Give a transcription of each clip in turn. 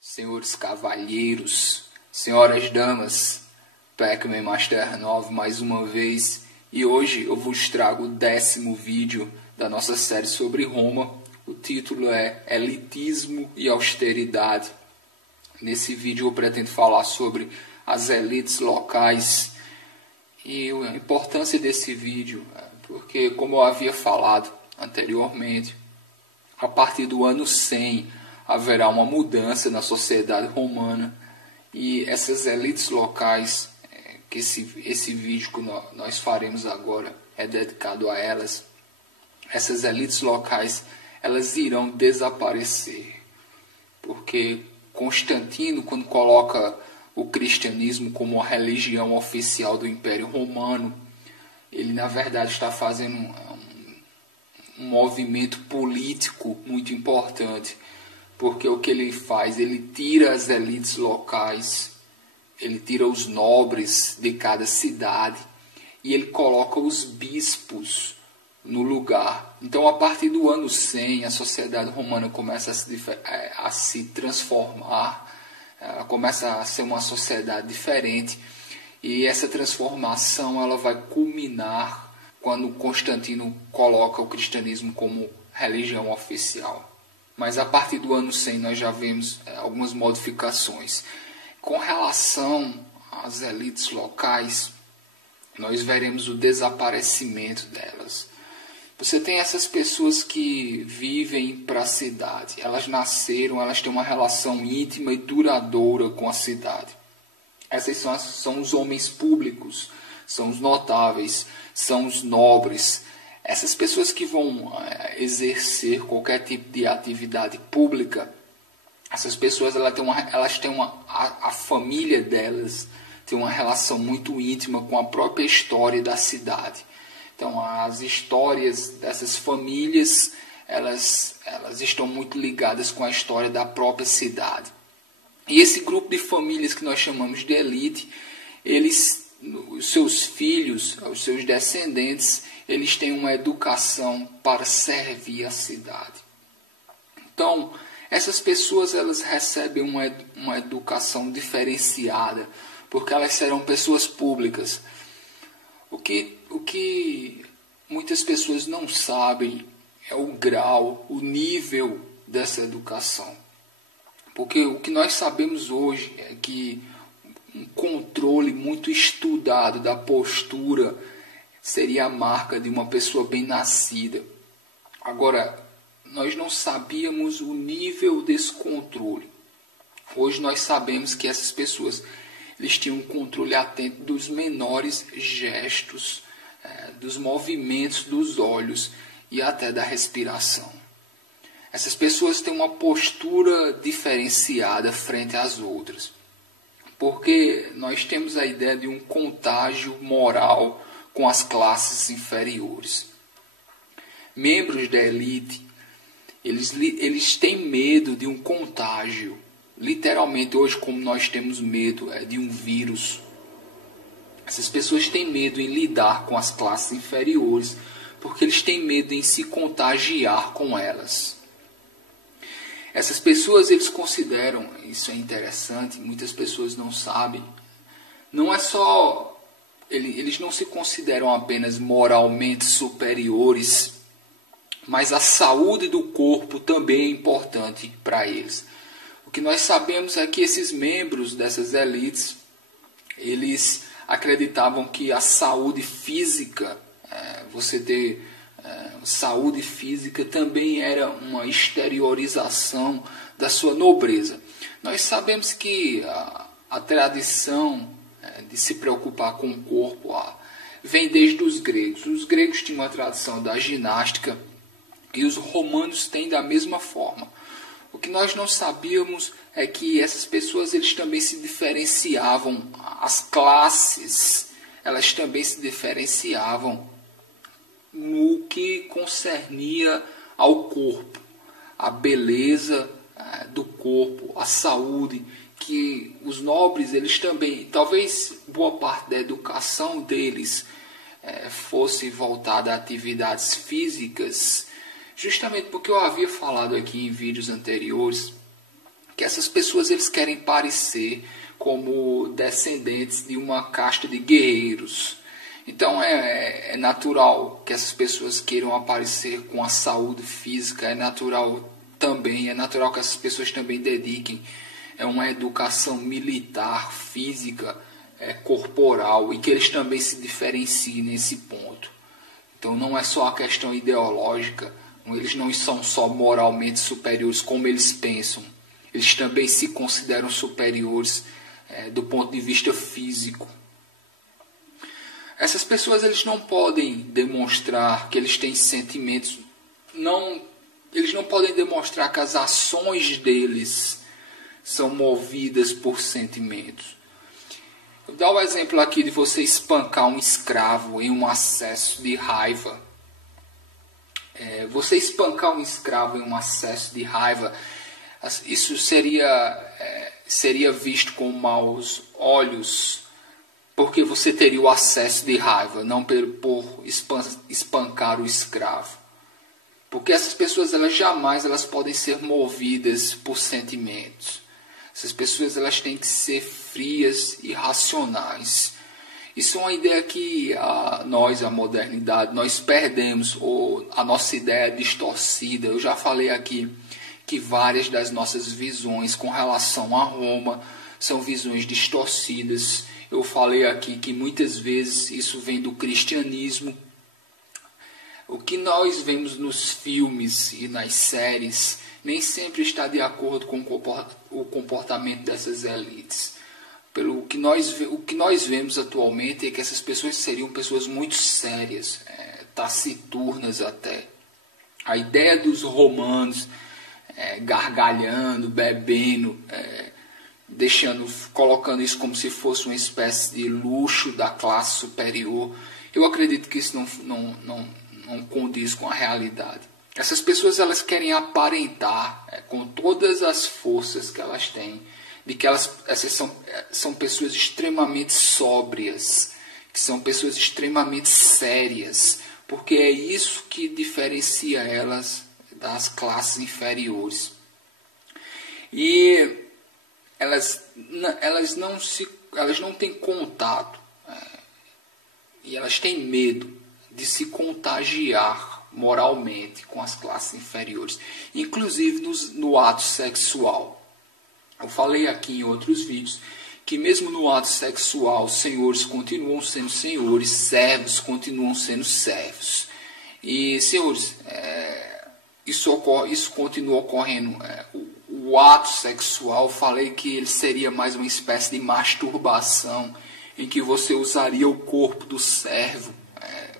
Senhores cavalheiros, senhoras damas, Pac-Man Master 9 mais uma vez, e hoje eu vos trago o 10º vídeo da nossa série sobre Roma. O título é Elitismo e Austeridade. Nesse vídeo eu pretendo falar sobre as elites locais e a importância desse vídeo, porque como eu havia falado anteriormente, a partir do ano 100 haverá uma mudança na sociedade romana e essas elites locais, que esse vídeo que nós faremos agora é dedicado a elas, essas elites locais elas irão desaparecer, porque Constantino, quando coloca o cristianismo como a religião oficial do Império Romano, ele na verdade está fazendo um movimento político muito importante, porque o que ele faz, ele tira as elites locais, ele tira os nobres de cada cidade e ele coloca os bispos no lugar. Então, a partir do ano 100, a sociedade romana começa a se transformar, ela começa a ser uma sociedade diferente, e essa transformação ela vai culminar quando Constantino coloca o cristianismo como religião oficial. Mas a partir do ano 100 nós já vemos algumas modificações. Com relação às elites locais, nós veremos o desaparecimento delas. Você tem essas pessoas que vivem para a cidade. Elas nasceram, elas têm uma relação íntima e duradoura com a cidade. Essas são os homens públicos, são os notáveis, são os nobres. Essas pessoas que vão exercer qualquer tipo de atividade pública, essas pessoas elas têm a família delas tem uma relação muito íntima com a própria história da cidade. Então, as histórias dessas famílias, elas estão muito ligadas com a história da própria cidade. E esse grupo de famílias que nós chamamos de elite, os seus filhos, os seus descendentes, eles têm uma educação para servir a cidade. Então, essas pessoas elas recebem uma educação diferenciada, porque elas serão pessoas públicas. O que muitas pessoas não sabem é o grau, o nível dessa educação. Porque o que nós sabemos hoje é que um controle muito estudado da postura seria a marca de uma pessoa bem nascida. Agora, nós não sabíamos o nível desse controle. Hoje nós sabemos que essas pessoas eles tinham um controle atento dos menores gestos, dos movimentos dos olhos e até da respiração. Essas pessoas têm uma postura diferenciada frente às outras, porque nós temos a ideia de um contágio moral com as classes inferiores. Membros da elite, eles têm medo de um contágio. Literalmente, hoje, como nós temos medo de um vírus, essas pessoas têm medo em lidar com as classes inferiores, porque eles têm medo em se contagiar com elas. Essas pessoas, eles consideram, isso é interessante, muitas pessoas não sabem, não é só, eles não se consideram apenas moralmente superiores, mas a saúde do corpo também é importante para eles. O que nós sabemos é que esses membros dessas elites, eles acreditavam que a saúde física, você ter saúde física também era uma exteriorização da sua nobreza. Nós sabemos que a tradição de se preocupar com o corpo vem desde os gregos. Os gregos tinham a tradição da ginástica e os romanos têm da mesma forma. O que nós não sabíamos é que essas pessoas eles também se diferenciavam, as classes, elas também se diferenciavam no que concernia ao corpo, a beleza do corpo, a saúde, que os nobres eles também, talvez boa parte da educação deles fosse voltada a atividades físicas, justamente porque eu havia falado aqui em vídeos anteriores que essas pessoas eles querem parecer como descendentes de uma casta de guerreiros. Então é natural que essas pessoas queiram aparecer com a saúde física, é natural que essas pessoas também dediquem uma educação militar, física, corporal, e que eles também se diferenciem nesse ponto. Então não é só a questão ideológica, eles não são só moralmente superiores como eles pensam, eles também se consideram superiores do ponto de vista físico. Essas pessoas eles não podem demonstrar que eles têm sentimentos, eles não podem demonstrar que as ações deles são movidas por sentimentos. Eu vou dar o exemplo aqui de você espancar um escravo em um acesso de raiva. Você espancar um escravo em um acesso de raiva, isso seria visto com maus olhos, porque você teria o acesso de raiva, não por espancar o escravo. Porque essas pessoas elas podem ser movidas por sentimentos. Essas pessoas elas têm que ser frias e racionais. Isso é uma ideia que a modernidade, nós perdemos, ou a nossa ideia é distorcida. Eu já falei aqui que várias das nossas visões com relação a Roma são visões distorcidas. Eu falei aqui que muitas vezes isso vem do cristianismo. O que nós vemos nos filmes e nas séries nem sempre está de acordo com o comportamento dessas elites. O que nós vemos atualmente é que essas pessoas seriam pessoas muito sérias, taciturnas até. A ideia dos romanos gargalhando, bebendo, colocando isso como se fosse uma espécie de luxo da classe superior, eu acredito que isso não condiz com a realidade. Essas pessoas elas querem aparentar com todas as forças que elas têm de que essas são pessoas extremamente sóbrias, que são pessoas extremamente sérias, porque é isso que diferencia elas das classes inferiores. E elas não têm contato, e elas têm medo de se contagiar moralmente com as classes inferiores, inclusive no ato sexual. Eu falei aqui em outros vídeos que mesmo no ato sexual, senhores continuam sendo senhores, servos continuam sendo servos. E, senhores, isso continua ocorrendo. O ato sexual, falei que ele seria mais uma espécie de masturbação, em que você usaria o corpo do servo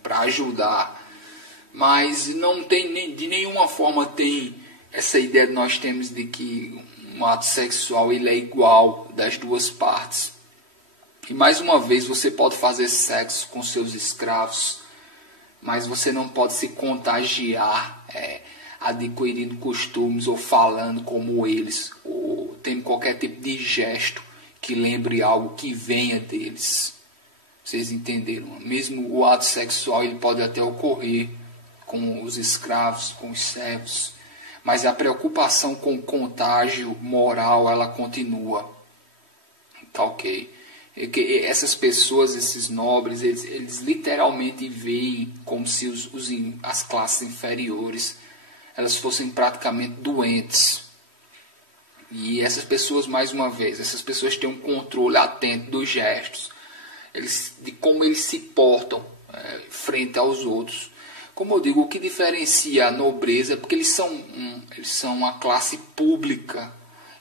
para ajudar. Mas não tem, de nenhuma forma tem essa ideia que nós temos de que um ato sexual ele é igual das duas partes. E mais uma vez, você pode fazer sexo com seus escravos, mas você não pode se contagiar adquirindo costumes ou falando como eles, ou tendo qualquer tipo de gesto que lembre algo que venha deles. Vocês entenderam? Mesmo o ato sexual ele pode até ocorrer com os escravos, com os servos, mas a preocupação com o contágio moral ela continua. Tá ok? Essas pessoas, esses nobres, eles literalmente veem como se as classes inferiores elas fossem praticamente doentes. E essas pessoas, mais uma vez, essas pessoas têm um controle atento dos gestos, de como eles se portam frente aos outros. Como eu digo, o que diferencia a nobreza é porque eles são uma classe pública.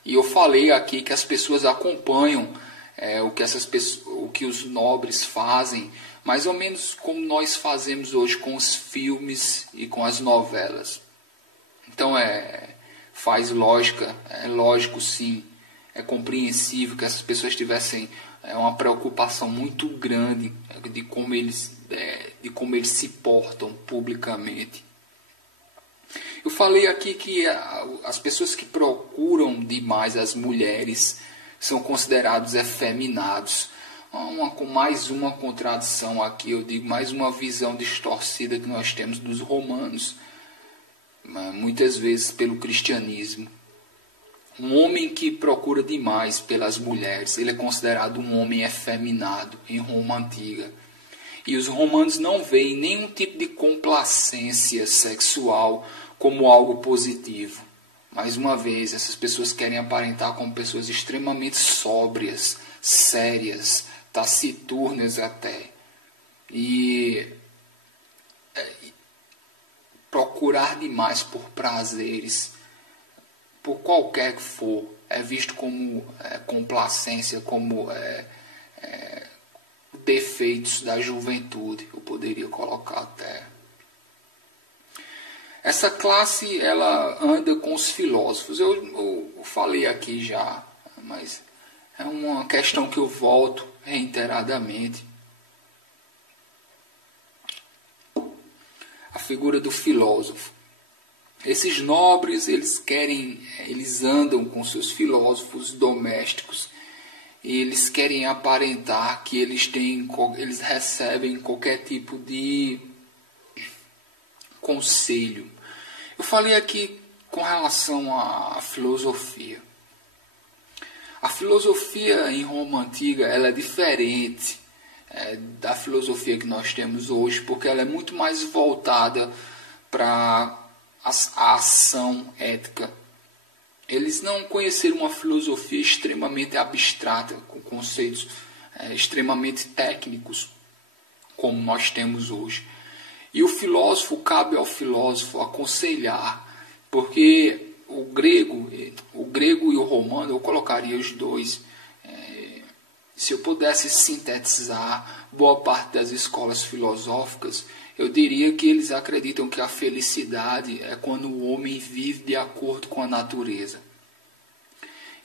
E eu falei aqui que as pessoas acompanham o que os nobres fazem, mais ou menos como nós fazemos hoje com os filmes e com as novelas. Então faz lógica, é lógico sim, é compreensível que essas pessoas tivessem uma preocupação muito grande de como eles se portam publicamente. Eu falei aqui que as pessoas que procuram demais as mulheres são considerados efeminados. Mais uma contradição aqui, eu digo, mais uma visão distorcida que nós temos dos romanos, muitas vezes pelo cristianismo. um homem que procura demais pelas mulheres, ele é considerado um homem efeminado em Roma antiga. E os romanos não veem nenhum tipo de complacência sexual como algo positivo. Mais uma vez, essas pessoas querem aparentar como pessoas extremamente sóbrias, sérias, taciturnas até. E procurar demais por prazeres, por qualquer que for, é visto como complacência, como defeitos da juventude, eu poderia colocar até. Essa classe, ela anda com os filósofos. Eu falei aqui já, mas é uma questão que eu volto reiteradamente. A figura do filósofo. Esses nobres, eles andam com seus filósofos domésticos. E eles querem aparentar que eles recebem qualquer tipo de conselho. Eu falei aqui com relação à filosofia. A filosofia em Roma antiga, ela é diferente da filosofia que nós temos hoje, porque ela é muito mais voltada para a ação ética. Eles não conheceram uma filosofia extremamente abstrata, com conceitos extremamente técnicos, como nós temos hoje. E o filósofo, cabe ao filósofo aconselhar, porque o grego e o romano, eu colocaria os dois. Se eu pudesse sintetizar boa parte das escolas filosóficas, eu diria que eles acreditam que a felicidade é quando o homem vive de acordo com a natureza.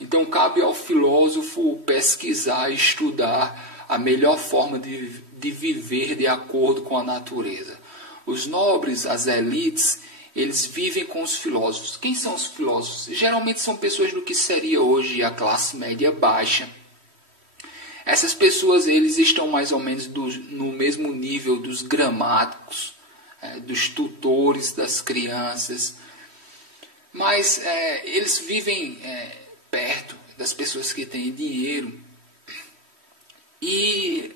Então cabe ao filósofo pesquisar e estudar a melhor forma de viver de acordo com a natureza. Os nobres, as elites, eles vivem com os filósofos. Quem são os filósofos? Geralmente são pessoas do que seria hoje a classe média baixa. Essas pessoas, eles estão mais ou menos no mesmo nível dos gramáticos, dos tutores das crianças. Mas eles vivem perto das pessoas que têm dinheiro. E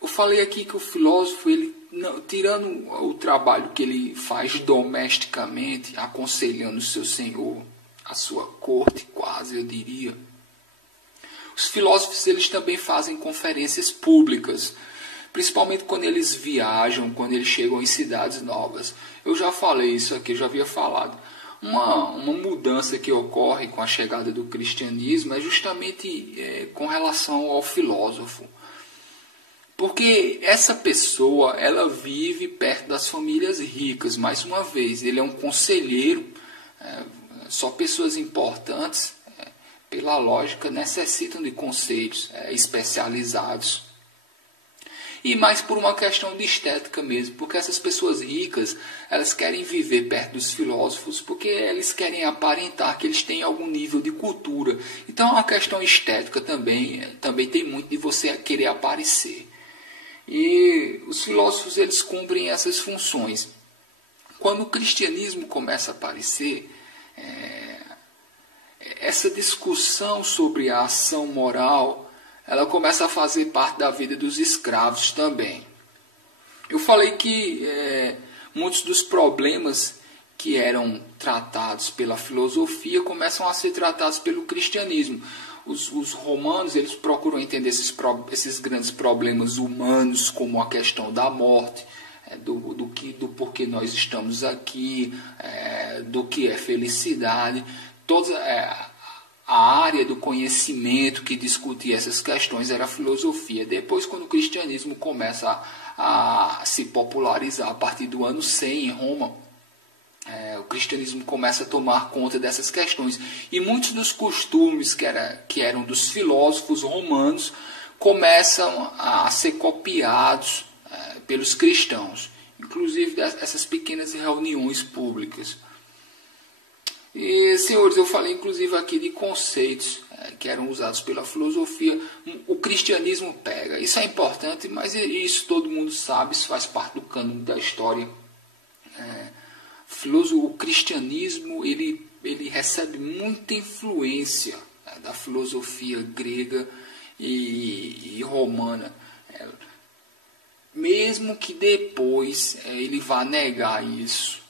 eu falei aqui que o filósofo, tirando o trabalho que ele faz domesticamente, aconselhando o seu senhor, a sua corte quase, eu diria, os filósofos, eles também fazem conferências públicas, principalmente quando eles viajam, quando eles chegam em cidades novas. Eu já falei isso aqui, eu já havia falado. Uma mudança que ocorre com a chegada do cristianismo é justamente com relação ao filósofo. Porque essa pessoa, ela vive perto das famílias ricas. Mais uma vez, ele é um conselheiro. Só pessoas importantes, pela lógica, necessitam de conselhos especializados. E mais por uma questão de estética mesmo. Porque essas pessoas ricas, elas querem viver perto dos filósofos. Porque eles querem aparentar que eles têm algum nível de cultura. Então, a questão estética também tem muito de você querer aparecer. E os filósofos, eles cumprem essas funções. Quando o cristianismo começa a aparecer, essa discussão sobre a ação moral, ela começa a fazer parte da vida dos escravos também. Eu falei que muitos dos problemas que eram tratados pela filosofia começam a ser tratados pelo cristianismo. Os romanos, eles procuram entender esses grandes problemas humanos, como a questão da morte, do porquê nós estamos aqui, do que é felicidade. Toda a área do conhecimento que discutia essas questões era a filosofia. Depois, quando o cristianismo começa a se popularizar a partir do ano 100 em Roma, o cristianismo começa a tomar conta dessas questões. E muitos dos costumes que eram dos filósofos romanos começam a ser copiados pelos cristãos. Inclusive essas pequenas reuniões públicas. E, senhores, eu falei inclusive aqui de conceitos que eram usados pela filosofia. O cristianismo pega. Isso é importante, mas isso todo mundo sabe, isso faz parte do cânone da história. O cristianismo, ele ele recebe muita influência, né, da filosofia grega e romana. Mesmo que depois ele vá negar isso,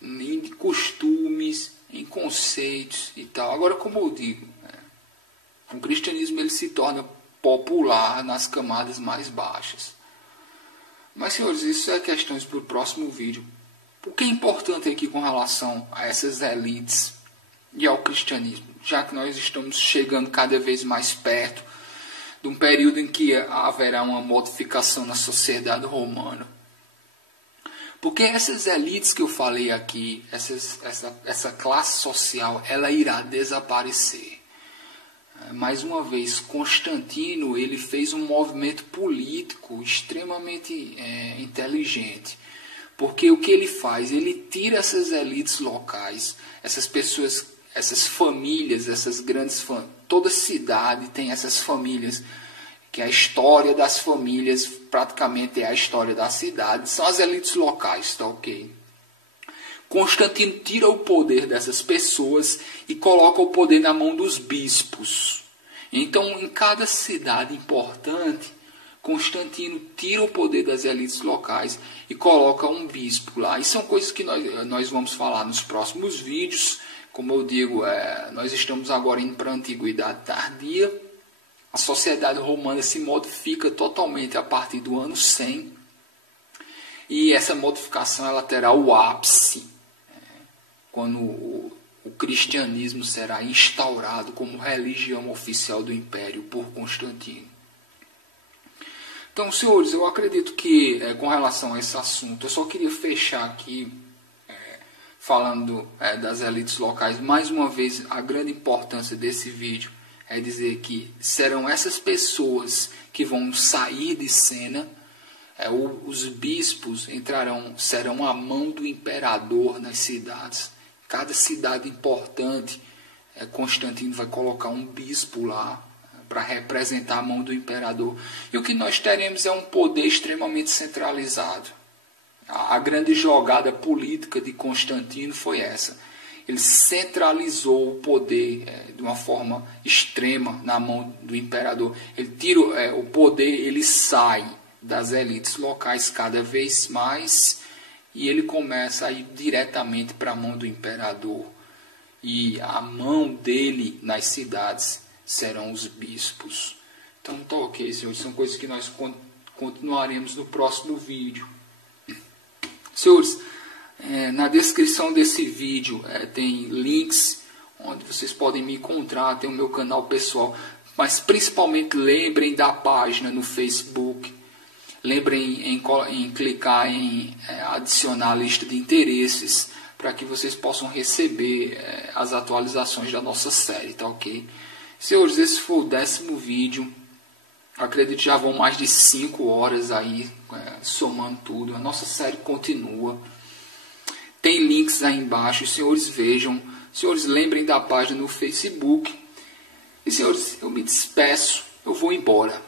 em costumes, em conceitos e tal. Agora, como eu digo, o cristianismo ele se torna popular nas camadas mais baixas. Mas, senhores, isso é questões para o próximo vídeo. O que é importante aqui com relação a essas elites e ao cristianismo? Já que nós estamos chegando cada vez mais perto de um período em que haverá uma modificação na sociedade romana. Porque essas elites que eu falei aqui, essa classe social, ela irá desaparecer. Mais uma vez, Constantino ele fez um movimento político extremamente inteligente. Porque o que ele faz? Ele tira essas elites locais, essas pessoas, essas famílias, essas grandes famílias. Toda cidade tem essas famílias, que a história das famílias praticamente é a história da cidade. São as elites locais, tá ok? Constantino tira o poder dessas pessoas e coloca o poder na mão dos bispos. Então, em cada cidade importante, Constantino tira o poder das elites locais e coloca um bispo lá. E são coisas que nós vamos falar nos próximos vídeos. Como eu digo, nós estamos agora indo para a Antiguidade Tardia. A sociedade romana se modifica totalmente a partir do ano 100. E essa modificação ela terá o ápice quando o cristianismo será instaurado como religião oficial do Império por Constantino. Então, senhores, eu acredito que com relação a esse assunto, eu só queria fechar aqui falando das elites locais. Mais uma vez, a grande importância desse vídeo é dizer que serão essas pessoas que vão sair de cena. Os bispos serão a mão do imperador nas cidades. Cada cidade importante, Constantino vai colocar um bispo lá para representar a mão do imperador. E o que nós teremos é um poder extremamente centralizado. A grande jogada política de Constantino foi essa. Ele centralizou o poder de uma forma extrema na mão do imperador. Ele tira o poder, ele sai das elites locais cada vez mais e ele começa a ir diretamente para a mão do imperador. E a mão dele nas cidades serão os bispos. Então tá ok, senhores. São coisas que nós continuaremos no próximo vídeo. Senhores, na descrição desse vídeo tem links onde vocês podem me encontrar, tem o meu canal pessoal, mas principalmente lembrem da página no Facebook, lembrem em clicar em adicionar a lista de interesses, para que vocês possam receber as atualizações da nossa série, tá ok? Senhores, esse foi o 10º vídeo. Acredito que já vão mais de 5 horas aí, somando tudo. A nossa série continua. Tem links aí embaixo, senhores vejam. Senhores, lembrem da página no Facebook. E senhores, eu me despeço, eu vou embora.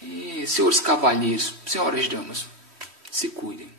E senhores cavalheiros, senhoras damas, se cuidem.